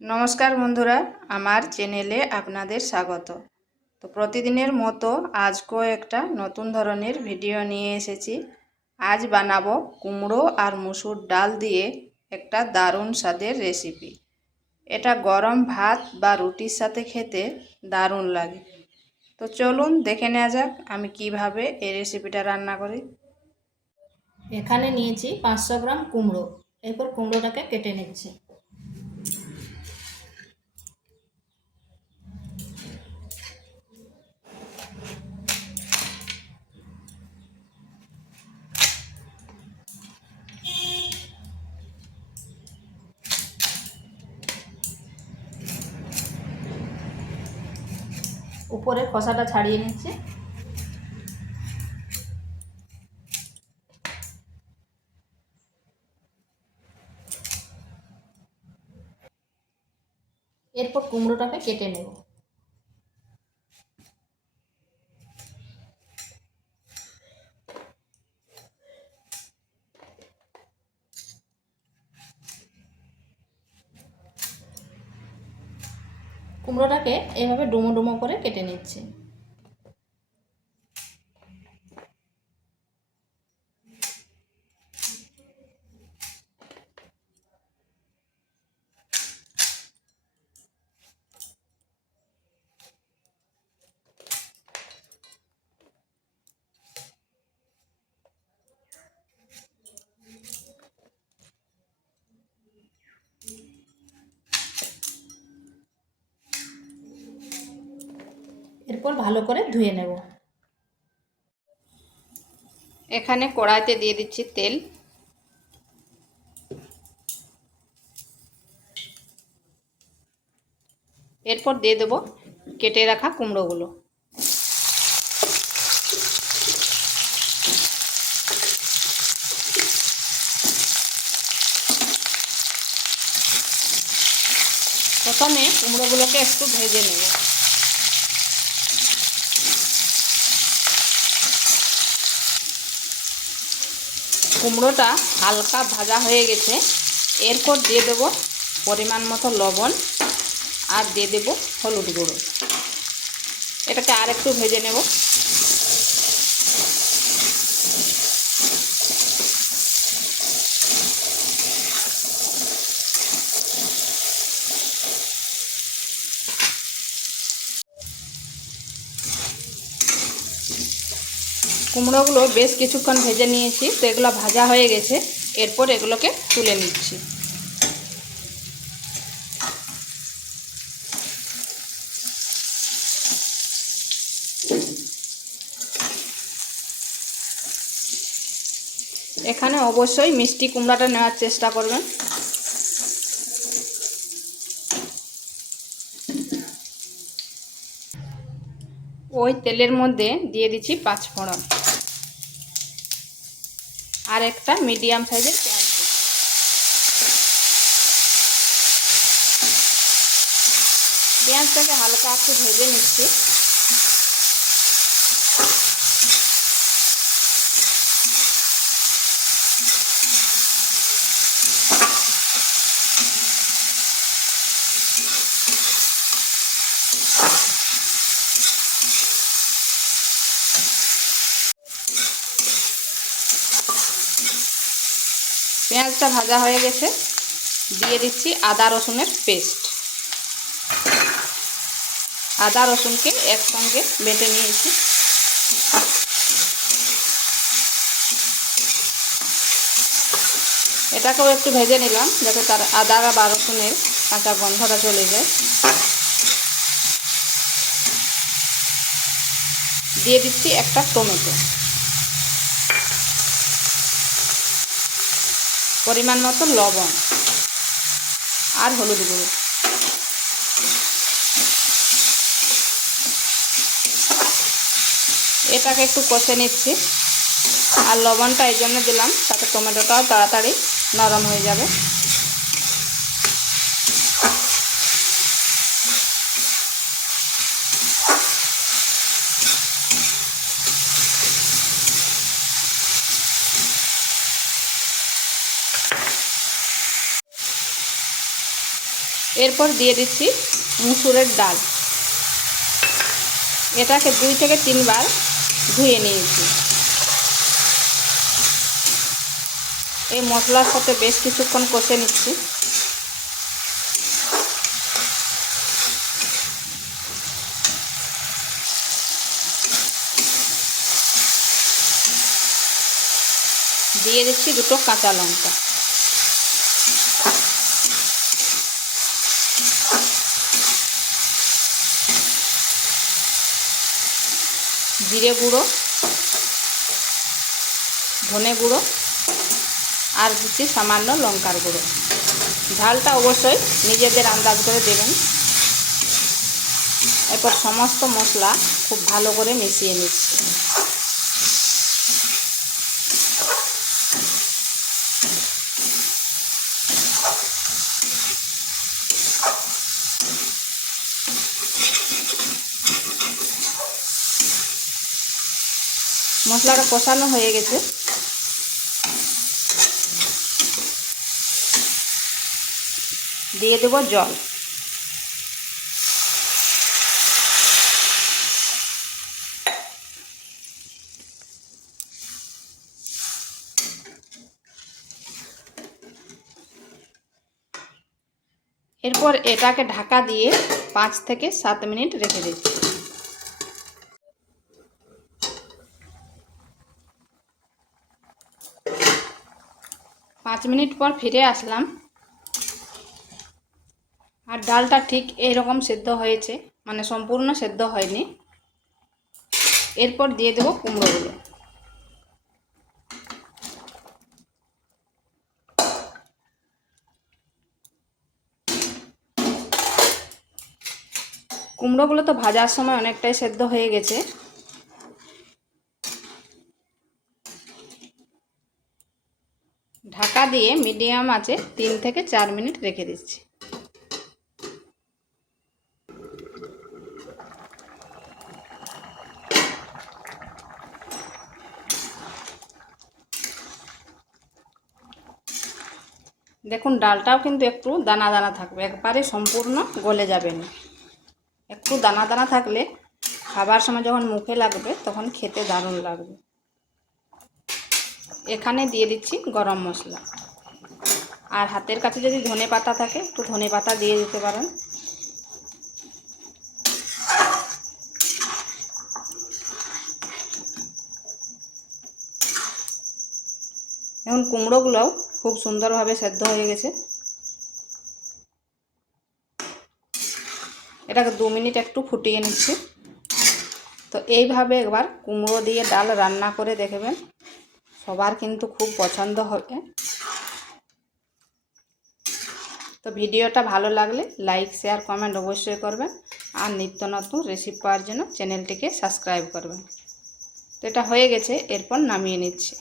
নমস্কার বন্ধুরা, আমার চ্যানেলে আপনাদের স্বাগত। তো প্রতিদিনের মতো আজকেও একটা নতুন ধরনের ভিডিও নিয়ে এসেছি। আজ বানাবো কুমড়ো আর মুসুর ডাল দিয়ে একটা দারুণ স্বাদের রেসিপি। এটা গরম ভাত বা রুটির সাথে খেতে দারুণ লাগে। তো চলুন দেখে নেওয়া যাক আমি কিভাবে এই রেসিপিটা রান্না করি। এখানে নিয়েছি 500 গ্রাম কুমড়ো। এরপর কুমড়োটাকে কেটে নিচ্ছি। উপরের খোসাটা ছাড়িয়ে নিচ্ছি। এরপর কুমড়োটাকে কেটে নেব। কুমড়োটাকে এইভাবে ডুমো ডুমো করে কেটে নিচ্ছি। এরপর ভালো করে ধুয়ে নেব। এখানে কড়াইতে দিয়ে দিচ্ছি তেল। এরপর দিয়ে দেবো কেটে রাখা কুমড়োগুলো। প্রথমে কুমড়োগুলোকে একটু ভেজে নেব। কুমড়োটা হালকা ভাজা হয়ে গেছে। এরপর দিয়ে দেব পরিমাণ মতো লবণ আর দিয়ে দেব হলুদ গুঁড়ো। এটাকে আর একটু ভেজে নেব। কুমড়োগুলো বেশ কিছুক্ষণ ভেজে নিয়েছি, তো এগুলো ভাজা হয়ে গেছে। এরপর এগুলোকে তুলে নিচ্ছি। এখানে অবশ্যই মিষ্টি কুমড়াটা নেওয়ার চেষ্টা করবেন। ওই তেলের মধ্যে দিয়ে দিচ্ছি 5 ফোড়ন আর একটা মিডিয়াম সাইজের পেঁয়াজ। পেঁয়াজটাকে হালকা একটু ভেজে নিচ্ছি। পেঁয়াজটা ভাজা হয়ে গেছে, দিয়ে দিচ্ছি আদা রসুনের পেস্ট। আদা রসুনকে একসঙ্গে বেটে নিয়েছি। এটাকেও একটু ভেজে নিলাম যাতে তার আদা বা রসুনের কাঁচা গন্ধটা চলে যায়। দিয়ে দিচ্ছি একটা টমেটো, পরিমাণ মতো লবণ আর হলুদ গুঁড়ো। এটাকে একটু কষে নিচ্ছি। আর লবণটা এই জন্য দিলাম তাতে টমেটোটাও তাড়াতাড়ি নরম হয়ে যাবে। এরপর দিয়ে দিচ্ছি মুসুরের ডাল। এটাকে 2 থেকে 3 বার ধুয়ে নিয়েছি। এই মশলার সাথে বেশ কিছুক্ষণ কষে নিচ্ছি। দিয়ে দিচ্ছি 2টো কাঁচা লঙ্কা। জিরে গুঁড়ো, ধনে গুঁড়ো আর দিচ্ছি সামান্য লঙ্কার গুঁড়ো। ঝালটা অবশ্যই নিজেদের আন্দাজ করে দেবেন। এরপর সমস্ত মশলা খুব ভালো করে মিশিয়ে নিচ্ছি। মশলাটা কষানো হয়ে গেছে। দিয়ে দেব জল। এরপর এটাকে ঢাকা দিয়ে 5 থেকে 7 মিনিট রেখে দিচ্ছি। 5 মিনিট পর ফিরে আসলাম, আর ডালটা ঠিক এইরকম সেদ্ধ হয়েছে, মানে সম্পূর্ণ সেদ্ধ হয়নি। এরপর দিয়ে দেব কুমড়োগুলো। কুমড়োগুলো তো ভাজার সময় অনেকটাই সেদ্ধ হয়ে গেছে। ঢাকা দিয়ে মিডিয়াম আঁচে 3 থেকে 4 মিনিট রেখে দিচ্ছি। দেখুন ডালটাও কিন্তু একটু দানা দানা থাকবে, একবারে সম্পূর্ণ গলে যাবে না। একটু দানা দানা থাকলে খাবার সময় যখন মুখে লাগবে তখন খেতে দারুণ লাগবে। এখানে দিয়ে দিচ্ছি গরম মশলা, আর হাতের কাছে যদি ধনে পাতা থাকে একটু ধনে পাতা দিয়ে দিতে পারেন। এখন কুমড়োগুলোও খুব সুন্দরভাবে সেদ্ধ হয়ে গেছে। এটাকে 2 মিনিট একটু ফুটিয়ে নিচ্ছি। তো এইভাবে একবার কুমড়ো দিয়ে ডাল রান্না করে দেখবেন, সবার কিন্তু খুব পছন্দ হবে। তো ভিডিওটা ভালো লাগলে লাইক শেয়ার কমেন্ট অবশ্যই করবেন, আর নিত্য নতুন রেসিপি পাওয়ার জন্য চ্যানেলটিকে সাবস্ক্রাইব করবেন। তো এটা হয়ে গেছে, এরপর নামিয়ে নিচ্ছি।